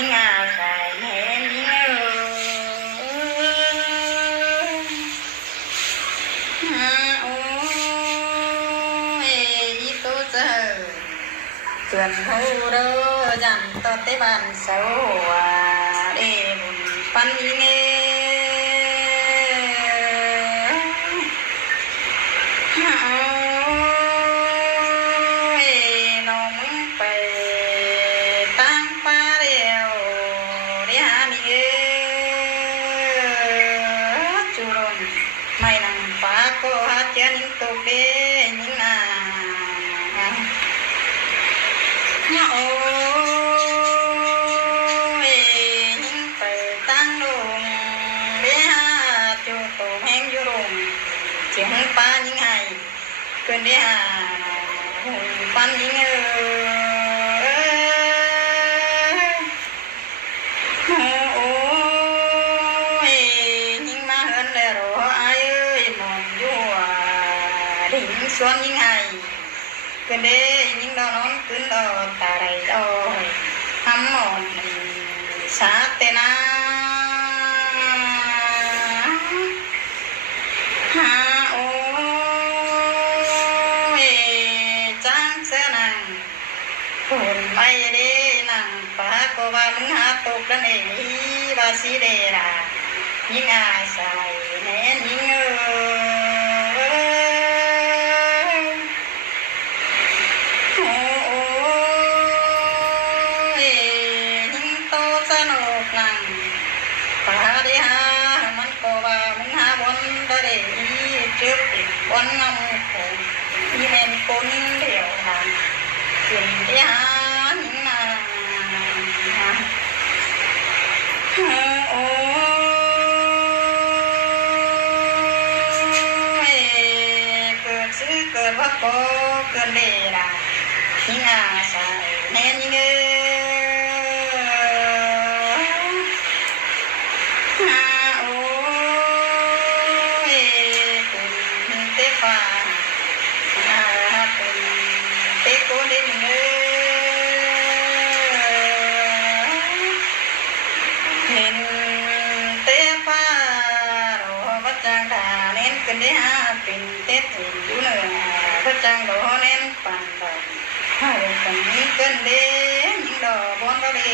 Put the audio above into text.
ยิ่งอาใส่แม่ยิ่งโอ้ยอีโตเจอเตือนหูเด้อยันต่อเตบ้านเสาว่าเด้บุญปันยิ่งไม่นั่งฟ้าก็หาเจอนิ่งตกเด้นิ่งนาโอ้ยนิ่งไปตั้งลงเด้หาจูโตแห้งอยู่ลงเสียงป้านิ่งให้เกินเด้หาปันนิ่งส่วนยิ่งให้เกินเด้ยิ่งดอนขึ้นดอตาไรดอทำหมอนสาเตนาหาโอ้ยจ้างเสนังคนไม่ได้นั่งป้าก็ว่ามึงหาตกนั่นเองบาสีเดรายิ่งอาใส่แน่ยิ่งปาดิหามันก็ว่ามึงหาบนได้เจ็บบนงำคงมีแม่นคนเดียวหาขึ้นดิหาหนิงนาโอ้ยเกิดซื้อเกิดว่าก็เกินเดล่ะหนิงอาใส่แน่ยิ่งเห็นเตฟ้ารอวัดจังดาเน้นกันได้หาเป็นเต็ดอยู่เหนือวัดจังดอเน้นปันดอกให้กันนี้เกินเด้ยิ่งดอกบนก็ดี